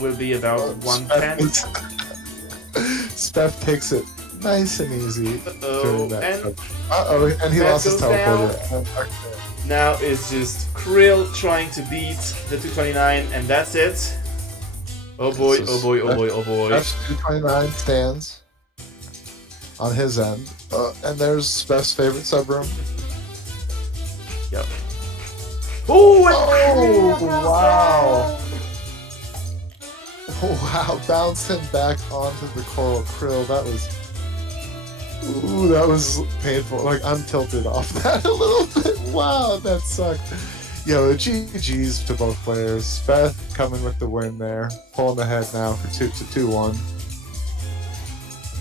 will be about 110. Spef takes it nice and easy during that. And he Spef lost his goes down. teleporter. Now it's just Krill trying to beat the 229, and that's it. Oh boy, oh boy, oh boy, oh boy. F229 stands on his end. And there's Spef's favorite subroom. Yep. Oh, wow. Wow, bounced him back onto the Coral Krill. That was painful. Like, I'm tilted off that a little bit. Wow, that sucked. Yo, GG's to both players. Speth coming with the win there. Pulling ahead now for 2-1.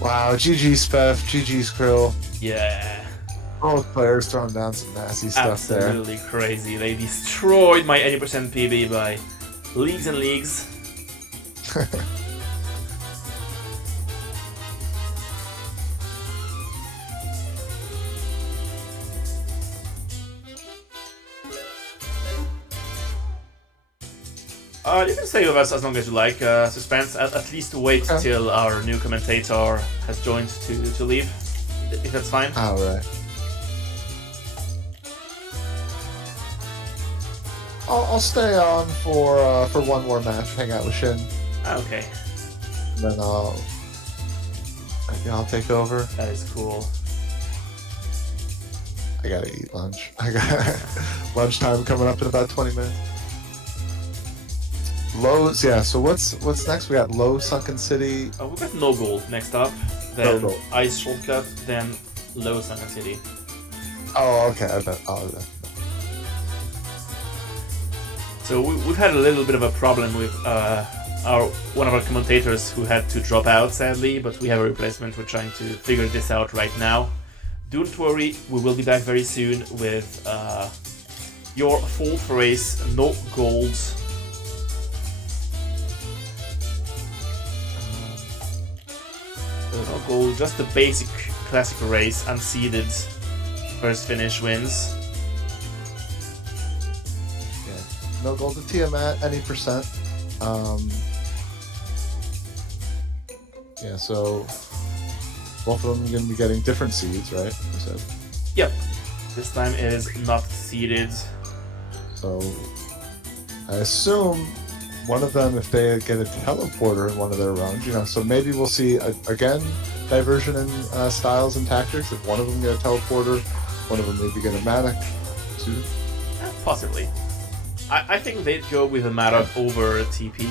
Wow, GG Speth, GG's Krill. yeah. Both players throwing down some nasty stuff there. Absolutely crazy. They destroyed my 80% PB by leagues and leagues. You can stay with us as long as you like. Suspense. At least wait till our new commentator has joined to leave. If that's fine. All right. I'll stay on for one more match. Hang out with Shin. Okay. And then I'll take over. That is cool. I gotta eat lunch. I got lunchtime coming up in about 20 minutes. Lowe's, yeah. So what's next? We got Low Sunken City. Oh, we got No Gold next up. Then Ice Shortcut. Then Low Sunken City. Oh, okay. I bet. So we've had a little bit of a problem with one of our commentators who had to drop out, sadly, but we have a replacement. We're trying to figure this out right now. Don't worry, we will be back very soon with your fourth race, No Gold. No Gold, just the basic classic race, unseeded, first finish wins. No gold to Tiamat, any percent. Yeah, so both of them are going to be getting different seeds, right? You said. Yep. This time it is not seeded. So I assume one of them, if they get a teleporter in one of their runs, so maybe we'll see again diversion in styles and tactics. If one of them get a teleporter, one of them maybe get a Matic too. Possibly. I think they'd go with a Matic over a TP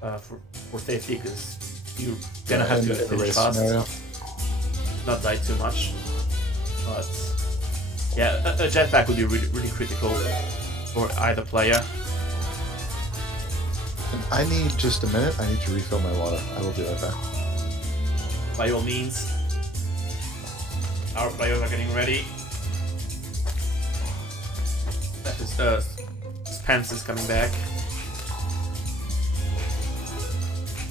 for safety, because you're gonna have to finish fast, not die too much. But yeah, a jetpack would be really, really critical for either player. And I need just a minute. I need to refill my water. I will be right back. By all means, our players are getting ready. That is Spence is coming back.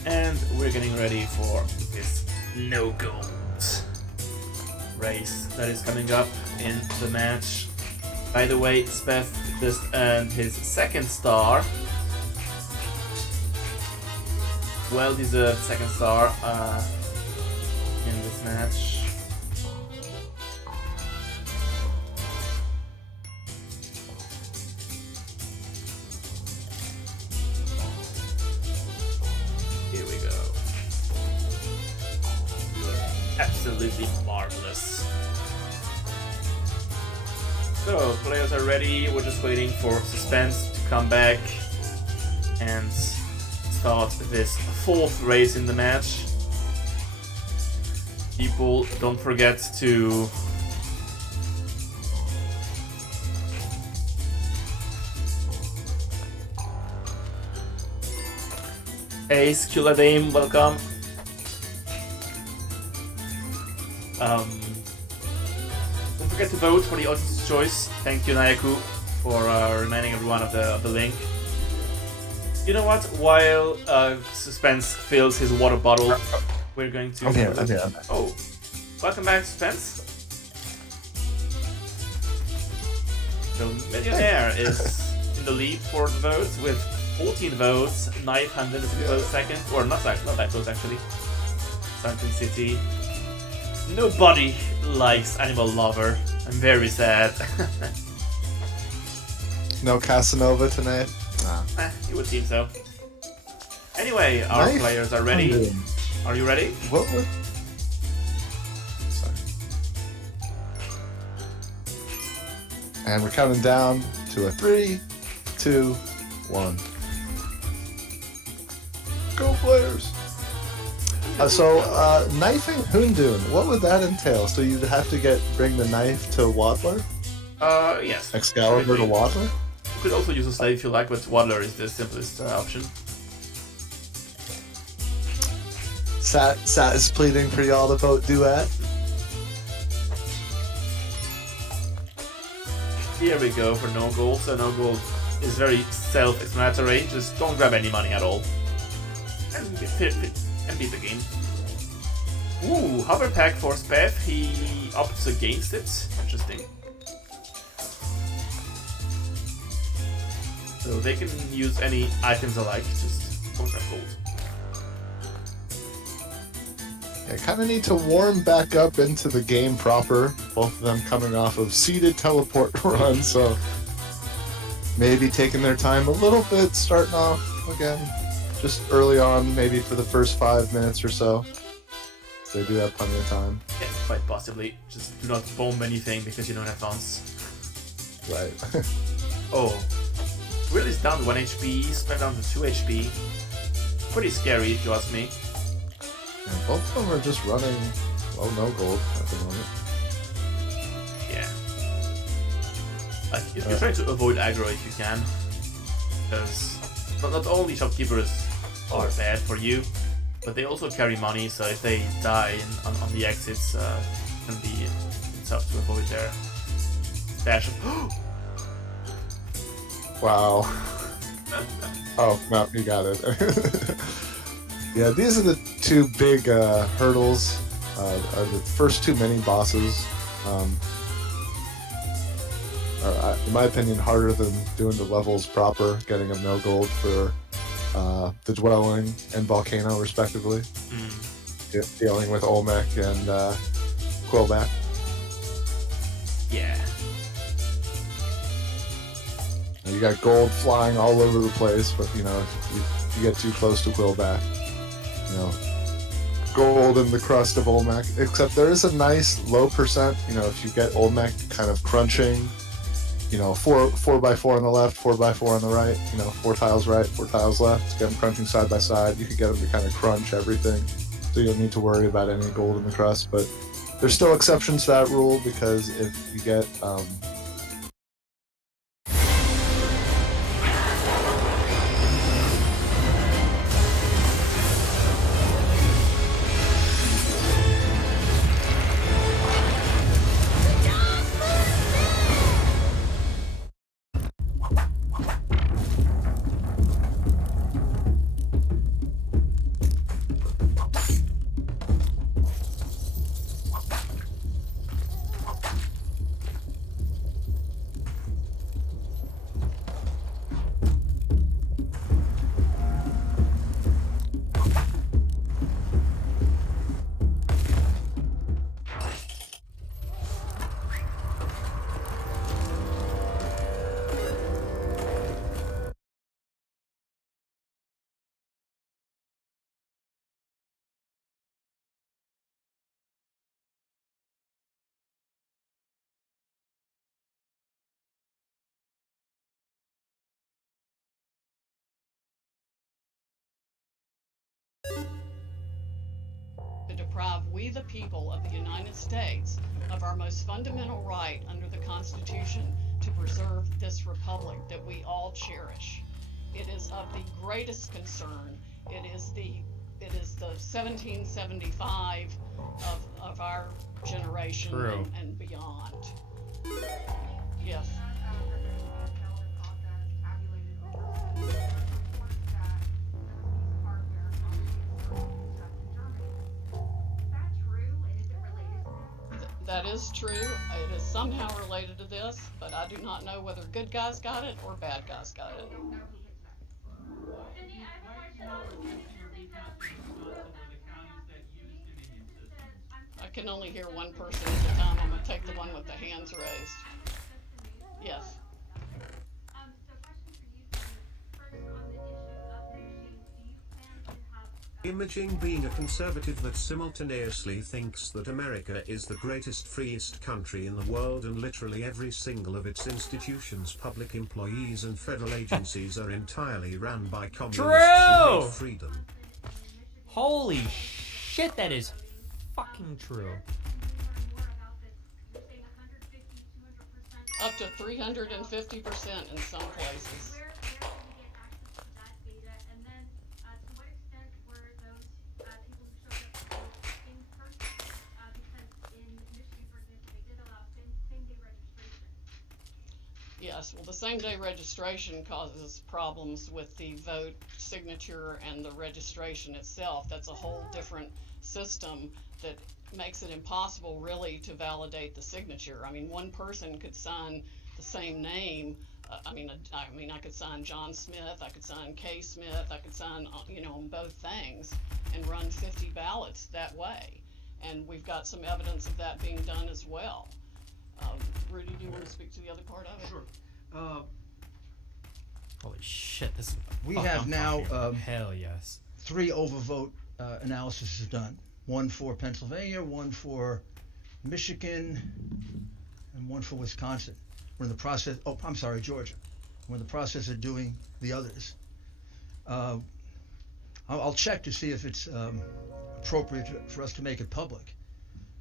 And we're getting ready for this No Gold race that is coming up in the match. By the way, Speth just earned his second star. Well-deserved second star in this match. Here we go. Absolutely marvelous. So, players are ready. We're just waiting for Suspense to come back and start this fourth race in the match. People, don't forget to Ace, Kula Dame, welcome. Don't forget to vote for the audience's choice. Thank you, Nayaku, for reminding everyone of the link. You know what? While Suspense fills his water bottle, we're going to... I'm here. Oh, welcome back, Suspense. So, Millionaire is in the lead for the vote with 14 votes. Knife Handed is a close second. Or not that close actually. Sunken City. Nobody likes Animal Lover. I'm very sad. No Casanova tonight? Nah. You would seem so. Anyway, our players are ready. Are you ready? What? Sorry. And we're counting down to a 3, 2, 1. Go players! Knifing Hoondoon, what would that entail? So you'd have to bring the knife to Waddler? Yes. Excalibur to Waddler? You could also use a slave if you like, but Waddler is the simplest option. Sat is pleading for y'all to vote duet. Here we go for no gold. So no gold is very self-explanatory. Just don't grab any money at all. And beat the game. Ooh, hover pack for Spev. He opts against it. Interesting. So they can use any items alike, just don't grab gold. I kind of need to warm back up into the game proper. Both of them coming off of seeded teleport runs, so maybe taking their time a little bit, starting off again, just early on, maybe for the first 5 minutes or so. So they do have plenty of time. Yeah, quite possibly. Just do not bomb anything because you don't have funds. Right. Oh. Will is down 1 HP, Spend down to 2 HP. Pretty scary if you ask me. And both of them are just running, well, no gold at the moment. Yeah. Like, you're trying to avoid aggro if you can. Because not only shopkeepers are bad for you, but they also carry money, so if they die on the exits, it can be tough to avoid their stash of... Wow. Oh, no, you got it. Yeah, these are the two big hurdles, are the first two mini bosses. Are, in my opinion, harder than doing the levels proper, getting a no gold for the Dwelling and Volcano, respectively. Dealing with Olmec and Quillback. Yeah. You got gold flying all over the place, but you know, if you get too close to Quillback, you know, gold in the crust of Olmec. Except there is a nice low percent, you know, if you get Olmec kind of crunching, you know, 4x4 on the left, 4x4 on the right, you know, 4 tiles right, 4 tiles left, get them crunching side by side. You can get them to kind of crunch everything, so you don't need to worry about any gold in the crust. But there's still exceptions to that rule, because if you get to deprive we the people of the United States of our most fundamental right under the Constitution to preserve this republic that we all cherish. It is of the greatest concern. It is the 1775 of our generation and beyond. Yes. That is true. It is somehow related to this, but I do not know whether good guys got it or bad guys got it. can only hear one person at a time. I'm going to take the one with the hands raised. Yes. Imaging being a conservative that simultaneously thinks that America is the greatest freest country in the world and literally every single of its institutions, public employees and federal agencies are entirely ran by communists who hate freedom. Holy shit, that is fucking true. Up to 350% in some places. Yes, well, the same-day registration causes problems with the vote signature and the registration itself. That's a whole different system that makes it impossible, really, to validate the signature. I mean, one person could sign the same name. I could sign John Smith, I could sign K. Smith, I could sign, on both things and run 50 ballots that way. And we've got some evidence of that being done as well. Rudy, do you want to speak to the other part of it? Sure. Holy shit, this is We have now hell yes. 3 overvote analyses done. One for Pennsylvania, one for Michigan, and one for Wisconsin. We're in the process. Oh, I'm sorry, Georgia. We're in the process of doing the others. I'll check to see if it's appropriate for us to make it public.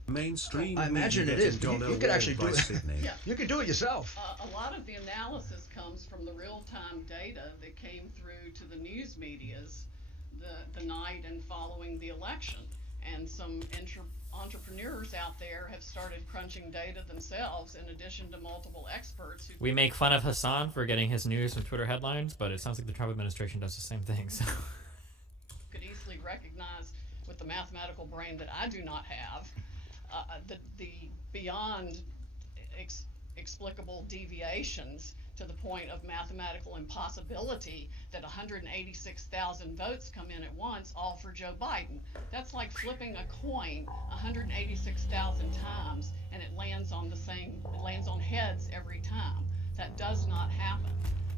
Mainstream. I imagine it is. You could actually do it. Yeah. You could do it yourself. A lot of the analysis comes from the real-time data that came through to the news medias the night and following the election. And some entrepreneurs out there have started crunching data themselves in addition to multiple experts. We make fun of Hassan for getting his news from Twitter headlines, but it sounds like the Trump administration does the same thing. So. Could easily recognize with the mathematical brain that I do not have the beyond explicable deviations to the point of mathematical impossibility that 186,000 votes come in at once, all for Joe Biden. That's like flipping a coin 186,000 times and it lands on heads every time. That does not happen.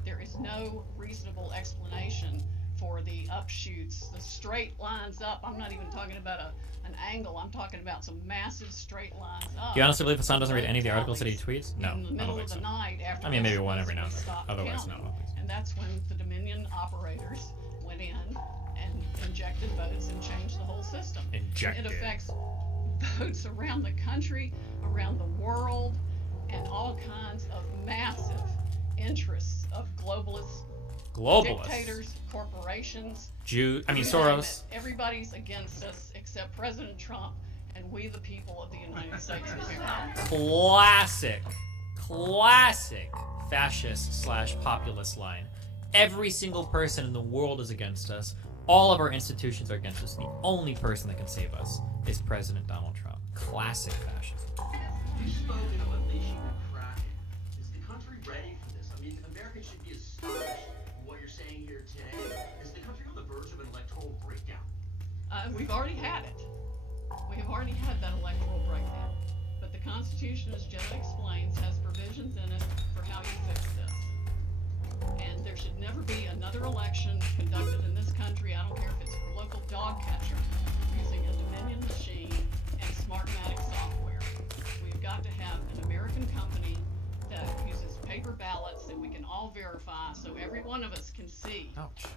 There is no reasonable explanation for the upshoots, the straight lines up. I'm not even talking about an angle. I'm talking about some massive straight lines up. Do you honestly believe Hassan doesn't read any of the articles that he tweets? No, in the I don't middle think of the so. night after I mean, maybe this one every now and was then. stopped Otherwise, no, I counting. don't think so. And that's when the Dominion operators went in and injected votes and changed the whole system. Injected. It affects votes around the country, around the world, and all kinds of massive interests of globalists, dictators, corporations. Soros. Everybody's against us except President Trump and we the people of the United States of America. Classic fascist/populist line. Every single person in the world is against us. All of our institutions are against us. The only person that can save us is President Donald Trump. Classic fascism. You've spoken of unleashing the Kraken. Is the country ready for this? I mean, Americans should be astonished at what you're saying here today. Is the country on the verge of an electoral breakdown? We've already had it. We have already had that electoral breakdown. But the Constitution, as Jenna explains, has provisions in it for how you fix this. And there should never be another election conducted in this country, I don't care if it's for local dog catcher, using a Dominion machine and Smartmatic software. We've got to have an American company that uses paper ballots that we can all verify so every one of us can see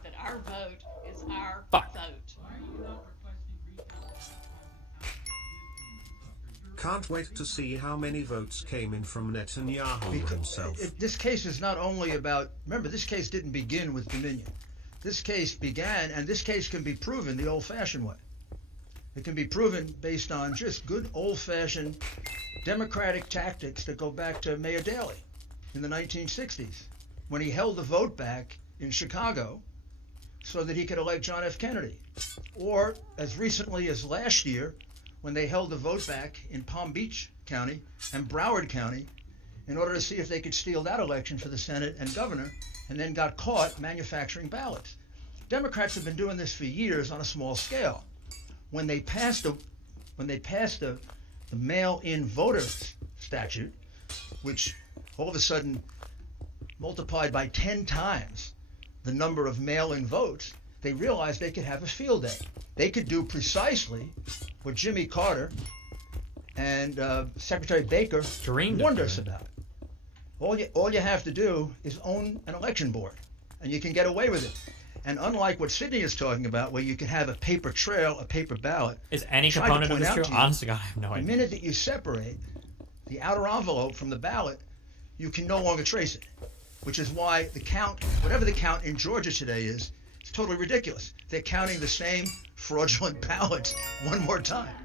that our vote is our vote. Can't wait to see how many votes came in from Netanyahu himself. This case is not only about, remember, this case didn't begin with Dominion. This case began, and this case can be proven the old-fashioned way. It can be proven based on just good old-fashioned democratic tactics that go back to Mayor Daley in the 1960s, when he held the vote back in Chicago so that he could elect John F. Kennedy. Or, as recently as last year, when they held the vote back in Palm Beach County and Broward County in order to see if they could steal that election for the Senate and governor, and then got caught manufacturing ballots. Democrats have been doing this for years on a small scale. When they passed a the mail-in voter statute, which all of a sudden multiplied by 10 times the number of mail-in votes, they realized they could have a field day. They could do precisely what Jimmy Carter and Secretary Baker warned us about. All you have to do is own an election board, and you can get away with it. And unlike what Sydney is talking about, where you can have a paper trail, a paper ballot, Is any component of this true? Honest to God, I have no the idea. minute that you separate the outer envelope from the ballot, you can no longer trace it, which is why the count, whatever the count in Georgia today is, it's totally ridiculous. They're counting the same fraudulent ballots one more time.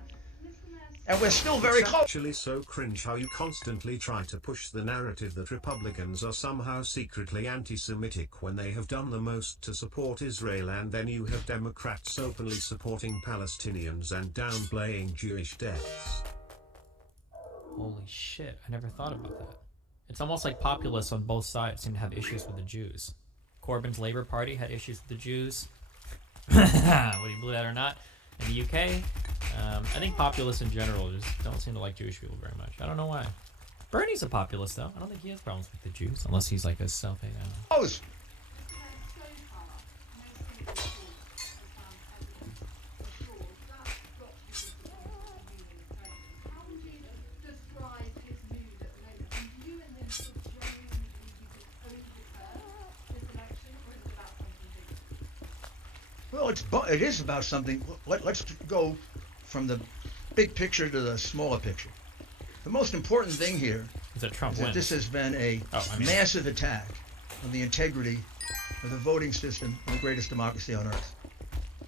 And we're still very It's close. actually so cringe how you constantly try to push the narrative that Republicans are somehow secretly anti-Semitic when they have done the most to support Israel, and then you have Democrats openly supporting Palestinians and downplaying Jewish deaths. Holy shit, I never thought about that. It's almost like populists on both sides seem to have issues with the Jews. Corbyn's Labour Party had issues with the Jews. Whether you believe that or not. In the UK, I think populists in general just don't seem to like Jewish people very much. I don't know why. Bernie's a populist, though. I don't think he has problems with the Jews, unless he's like a self-hate. Close. Well, it is about something. Let's go from the big picture to the smaller picture. The most important thing here Is that Trump is that wins? this has been a massive attack on the integrity of the voting system in the greatest democracy on earth.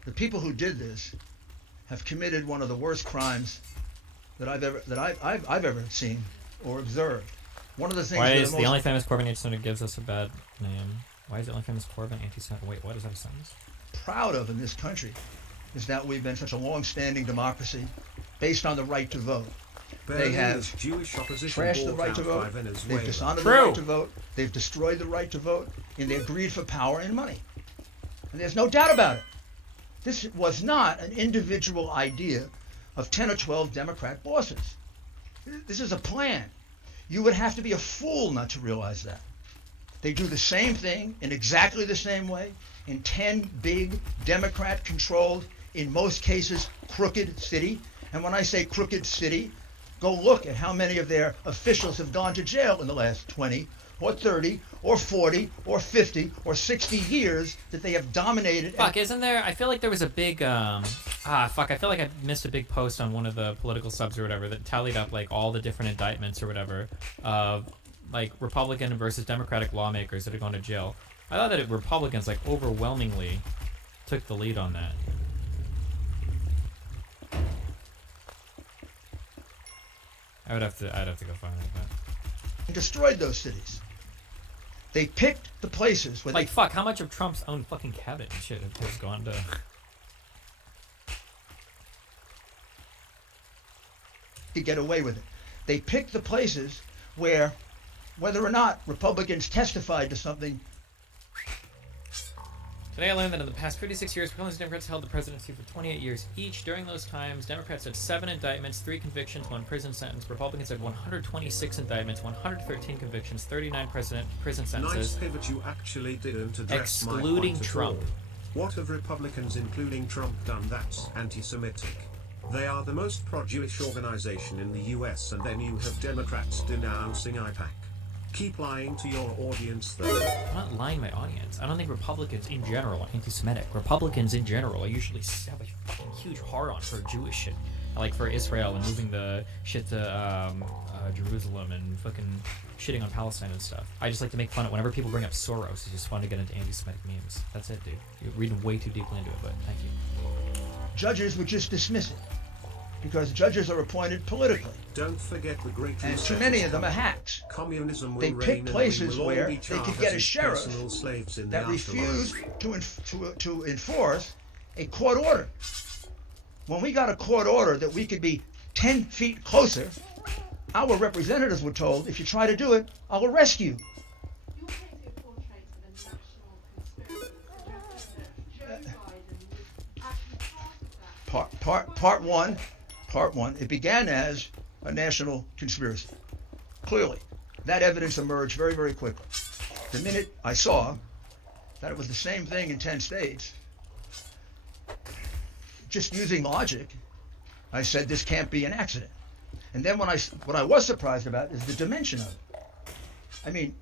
The people who did this have committed one of the worst crimes that I've ever seen or observed. One of the things. Why that is are the most only famous Corbyn anti-Semitic gives us a bad name? Why is the only famous Corbyn anti-Semitic? Wait, what is that a sentence? proud of in this country is that we've been such a long-standing democracy based on the right to vote. They have Jewish opposition trashed the bought right to out vote. by Venezuela. They've dishonored the True. right to vote. They've destroyed the right to vote in their greed for power and money. And there's no doubt about it. This was not an individual idea of 10 or 12 Democrat bosses. This is a plan. You would have to be a fool not to realize that. They do the same thing in exactly the same way in 10 big Democrat-controlled, in most cases, crooked city. And when I say crooked city, go look at how many of their officials have gone to jail in the last 20 or 30 or 40 or 50 or 60 years that they have dominated. Fuck, isn't there? I feel like there was a big, I feel like I missed a big post on one of the political subs or whatever that tallied up, like, all the different indictments or whatever of, like, Republican versus Democratic lawmakers that are going to jail. I thought that Republicans, like, overwhelmingly took the lead on that. I'd have to go find it, but... And destroyed those cities. They picked the places where Like, fuck, how much of Trump's own fucking cabinet and shit has gone to... to get away with it. They picked the places where, whether or not Republicans testified to something. Today I learned that in the past 56 years, Republicans and Democrats held the presidency for 28 years each. During those times, Democrats had 7 indictments, 3 convictions, 1 prison sentence. Republicans had 126 indictments, 113 convictions, 39 prison Nice sentences. pivot, you actually didn't address my Excluding point at Trump. all. What have Republicans, including Trump, done that's anti-Semitic? They are the most pro-Jewish organization in the US, and then you have Democrats denouncing IPAC. Keep lying to your audience, though. I'm not lying to my audience. I don't think Republicans in general are anti-Semitic. Republicans in general are usually have a fucking huge hard-on for Jewish shit. Like for Israel and moving the shit to Jerusalem and fucking shitting on Palestine and stuff. I just like to make fun of whenever people bring up Soros. It's just fun to get into anti-Semitic memes. That's it, dude. You're reading way too deeply into it, but thank you. Judges would just dismiss it because judges are appointed politically, Don't forget the Great and Reset too many is of them are coming. hacks. Communism will They reign, pick and we places will all where be they could charged get a as sheriff personal slaves in that the refused afterlife. to enforce a court order. When we got a court order that we could be 10 feet closer, our representatives were told, if you try to do it, I'll arrest you. You're painting a portrait of a national conspiracy, suggesting that Joe Biden was actually part of that. Part one. It began as a national conspiracy. Clearly, that evidence emerged very, very quickly. The minute I saw that it was the same thing in 10 states, just using logic, I said this can't be an accident. And then what I was surprised about is the dimension of it. I mean,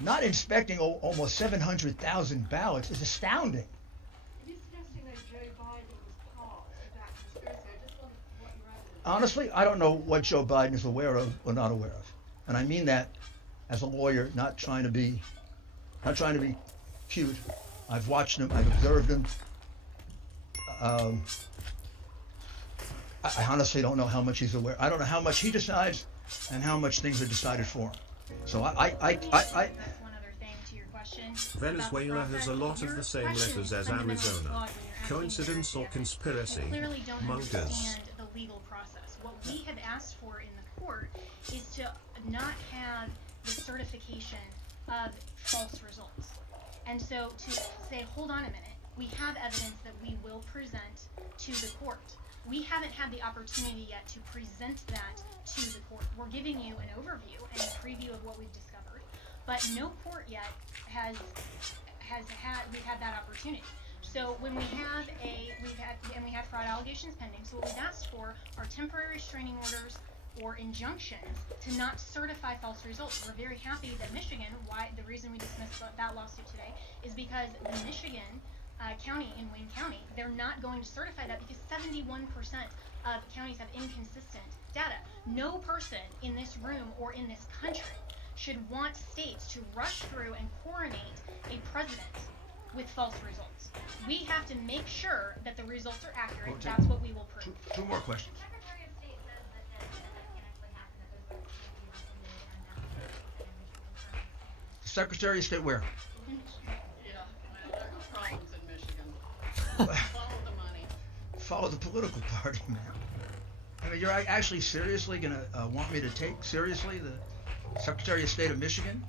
not inspecting almost 700,000 ballots is astounding. Are you suggesting that Joe Biden was part of that conspiracy? I just wondered what your evidence. Honestly, I don't know what Joe Biden is aware of or not aware of. And I mean that as a lawyer, not trying to be cute. I've watched him, I've observed him. I honestly don't know how much he's aware. I don't know how much he decides and how much things are decided for him. So That's one other thing to your question. Venezuela has a lot of the same letters as Arizona. Coincidence or conspiracy? Clearly don't Mongers. understand the legal process. What we have asked for in the court is to not have the certification of false results. And so to say, hold on a minute, we have evidence that we will present to the court. We haven't had the opportunity yet to present that to the court. We're giving you an overview and a preview of what we've discovered, but no court yet has we've had that opportunity. So when we have fraud allegations pending. So what we've asked for are temporary restraining orders or injunctions to not certify false results. We're very happy that Michigan, the reason we dismissed that lawsuit today is because the Michigan county in Wayne County, they're not going to certify that because 71% of counties have inconsistent data. No person in this room or in this country should want states to rush through and coronate a president with false results. We have to make sure that the results are accurate. That's what we will prove. Two more questions. Secretary of State says that can actually happen, that those votes can be rescinded and that The Secretary of State where? Yeah, there are problems in Michigan. Follow the money. Follow the political party, man. I mean, you're actually seriously gonna want me to take seriously the Secretary of State of Michigan?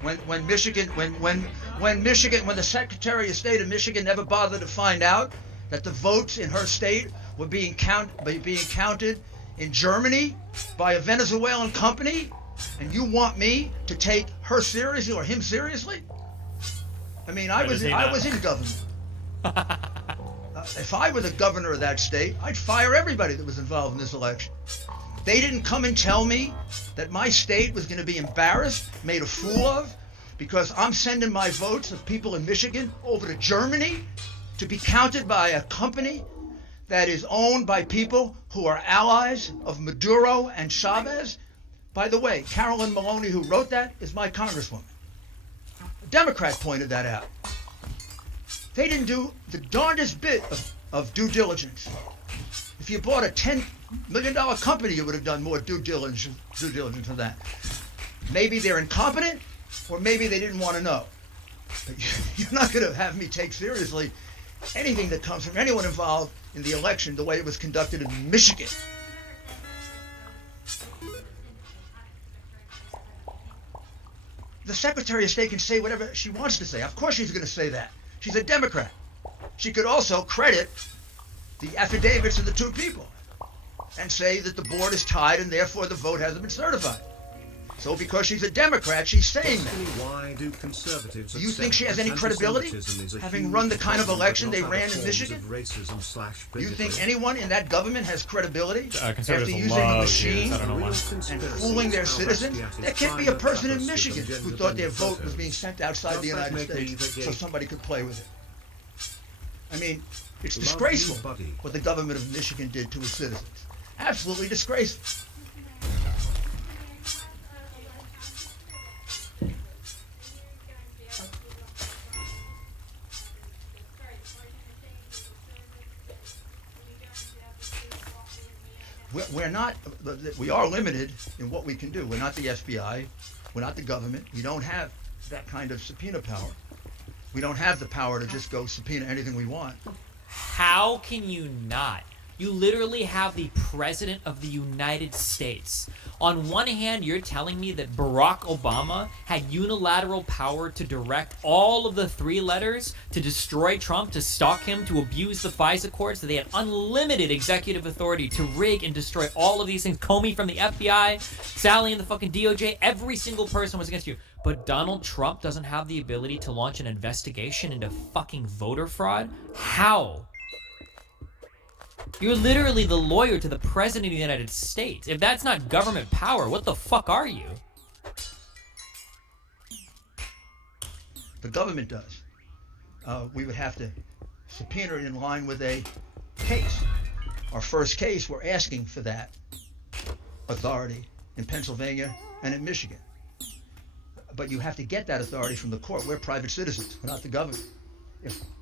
When the Secretary of State of Michigan never bothered to find out that the votes in her state were being counted in Germany by a Venezuelan company, and you want me to take her seriously or him seriously? I mean, I was in government. If I were the governor of that state, I'd fire everybody that was involved in this election. They didn't come and tell me that my state was going to be embarrassed, made a fool of, because I'm sending my votes of people in Michigan over to Germany to be counted by a company that is owned by people who are allies of Maduro and Chavez. By the way, Carolyn Maloney, who wrote that, is my congresswoman. A Democrat pointed that out. They didn't do the darndest bit of due diligence. If you bought a $10 million company, you would have done more due diligence than that. Maybe they're incompetent, or maybe they didn't want to know. But you're not going to have me take seriously anything that comes from anyone involved in the election the way it was conducted in Michigan. The Secretary of State can say whatever she wants to say. Of course she's going to say that. She's a Democrat. She could also credit the affidavits of the two people and say that the board is tied and therefore the vote hasn't been certified. So because she's a Democrat, she's saying that. Why do conservatives Do you think she has any credibility, having run the kind of election they ran in Michigan? Do you think anyone in that government has credibility after using a machine and fooling their citizens? There can't be a person in Michigan who thought their vote was being sent outside the United States so somebody could play with it. I mean, it's disgraceful what the government of Michigan did to its citizens. Absolutely disgraceful. We are limited in what we can do. We're not the FBI. We're not the government. We don't have that kind of subpoena power. We don't have the power to just go subpoena anything we want. How can you not You literally have the President of the United States. On one hand, you're telling me that Barack Obama had unilateral power to direct all of the 3 letters to destroy Trump, to stalk him, to abuse the FISA courts, that they had unlimited executive authority to rig and destroy all of these things. Comey from the FBI, Sally in the fucking DOJ, every single person was against you. But Donald Trump doesn't have the ability to launch an investigation into fucking voter fraud? How? You're literally the lawyer to the President of the United States. If that's not government power, what the fuck are you? The government does. We would have to subpoena it in line with a case. Our first case, we're asking for that authority in Pennsylvania and in Michigan. But you have to get that authority from the court. We're private citizens. We're not the government.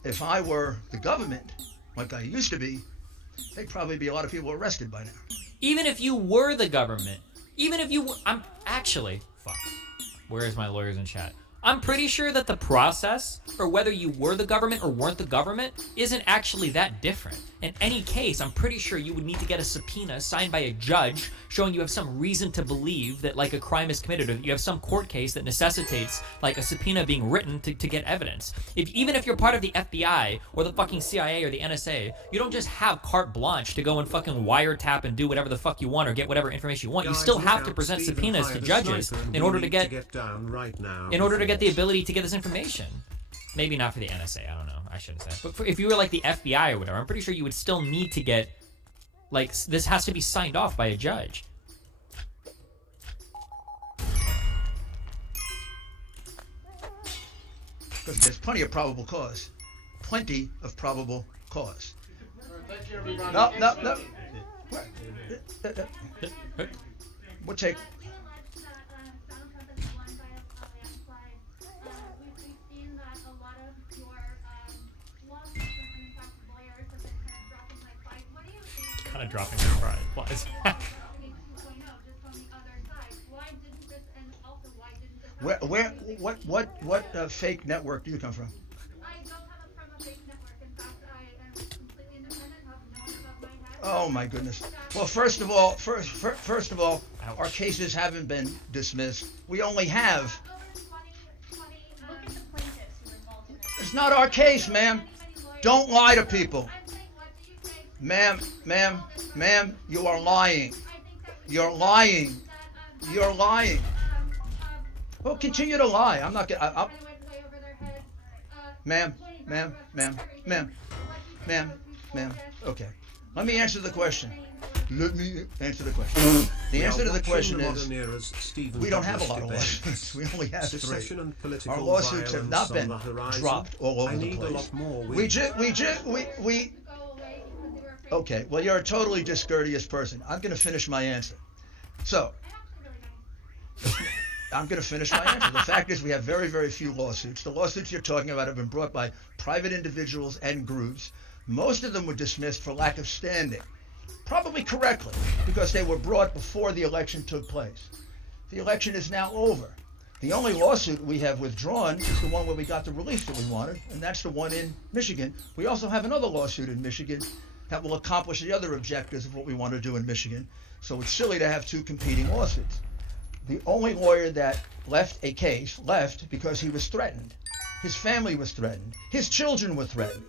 If I were the government, like I used to be, there'd probably be a lot of people arrested by now. Even if you were the government, even if you, I'm actually, fuck, where is my lawyers in chat? I'm pretty sure that the process for whether you were the government or weren't the government isn't actually that different. In any case, I'm pretty sure you would need to get a subpoena signed by a judge showing you have some reason to believe that like a crime is committed, or that you have some court case that necessitates like a subpoena being written to get evidence. Even if you're part of the FBI or the fucking CIA or the NSA, you don't just have carte blanche to go and fucking wiretap and do whatever the fuck you want or get whatever information you want. You still have to present subpoenas to judges in order to get the ability to get this information. Maybe not for the NSA, I don't know, I shouldn't say. But if you were like the FBI or whatever, I'm pretty sure you would still need to get, like, this has to be signed off by a judge. Because there's plenty of probable cause. Plenty of probable cause. Thank you, everybody. No. We'll take... Kind of dropping the prize. What fake network do you come from? I don't come from a fake network. In fact, I am completely independent, have no one above my head. Oh my goodness. Well, first of all, Ouch. our cases haven't been dismissed. We only have. Look at the plaintiffs who are involved in this. It's not our case, ma'am. Don't lie to people. I'm saying, what do you say? Ma'am, you are lying. You're lying. You're lying. Well, continue to lie. I'm not gonna. Ma'am. Okay. Let me answer the question. The answer to the question is, we don't have a lot of lawsuits. We only have 3. Our lawsuits have not been dropped all over the place. Okay, well, you're a totally discourteous person. I'm going to finish my answer. So, I'm going to finish my answer. The fact is we have very, very few lawsuits. The lawsuits you're talking about have been brought by private individuals and groups. Most of them were dismissed for lack of standing. Probably correctly, because they were brought before the election took place. The election is now over. The only lawsuit we have withdrawn is the one where we got the relief that we wanted, and that's the one in Michigan. We also have another lawsuit in Michigan that will accomplish the other objectives of what we want to do in Michigan. So it's silly to have 2 competing lawsuits. The only lawyer that left a case left because he was threatened. His family was threatened. His children were threatened.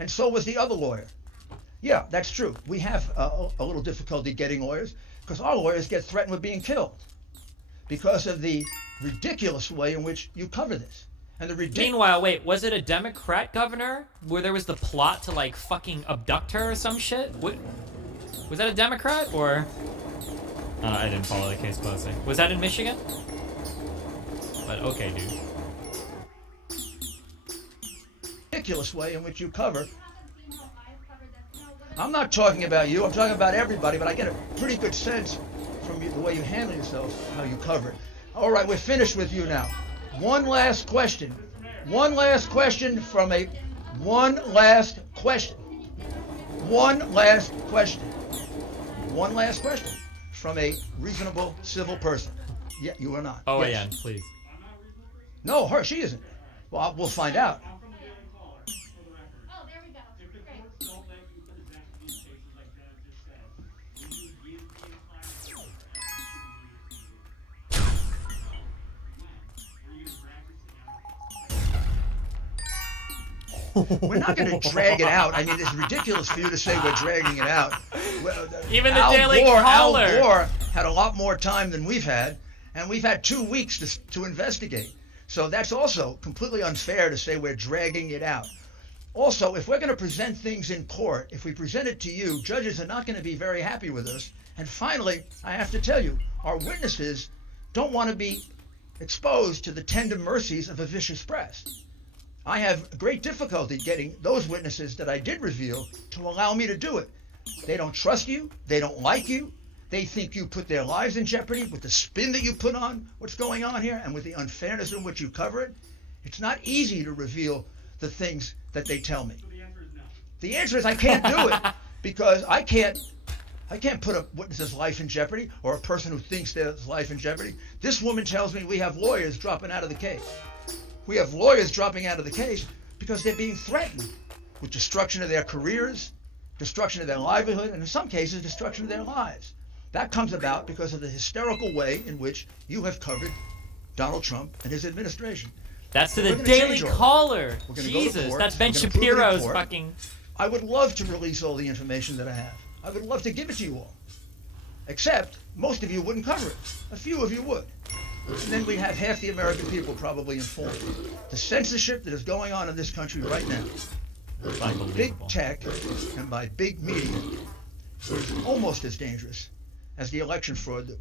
And so was the other lawyer. Yeah, that's true. We have a little difficulty getting lawyers because our lawyers get threatened with being killed because of the ridiculous way in which you cover this. And the Meanwhile, wait, was it a Democrat governor where there was the plot to like fucking abduct her or some shit? What, was that a Democrat or? I didn't follow the case closely. Was that in Michigan? But okay, dude. ridiculous way in which you cover. I'm not talking about you. I'm talking about everybody. But I get a pretty good sense from you, the way you handle yourself, how you cover it. All right, we're finished with you now. One last question. One last question from a. One last question. One last question. One last question from a reasonable civil person. Yeah, you are not. Oh, yes. yeah, please. No, her, she isn't. Well, we'll find out. Oh, there we go. Great. We're not going to drag it out. I mean, it's ridiculous for you to say we're dragging it out. Well, Even the Daily Caller. Al Gore had a lot more time than we've had, and we've had 2 weeks to investigate. So that's also completely unfair to say we're dragging it out. Also, if we're going to present things in court, if we present it to you, judges are not going to be very happy with us. And finally, I have to tell you, our witnesses don't want to be exposed to the tender mercies of a vicious press. I have great difficulty getting those witnesses that I did reveal to allow me to do it. They don't trust you. They don't like you. They think you put their lives in jeopardy with the spin that you put on what's going on here and with the unfairness in which you cover it. It's not easy to reveal the things that they tell me. So the answer is no. The answer is I can't do it because I can't put a witness's life in jeopardy or a person who thinks their life in jeopardy. This woman tells me we have lawyers dropping out of the case. We have lawyers dropping out of the case because they're being threatened with destruction of their careers, destruction of their livelihood, and in some cases, destruction of their lives. That comes about because of the hysterical way in which you have covered Donald Trump and his administration. That's to We're the gonna Daily change all that. Caller. We're gonna go to Jesus, court. that's Ben We're gonna prove it in Shapiro's court. fucking. I would love to release all the information that I have. I would love to give it to you all. Except most of you wouldn't cover it. A few of you would. And then we have half the American people probably informed. The censorship that is going on in this country right now, by big tech and by big media, is almost as dangerous as the election fraud that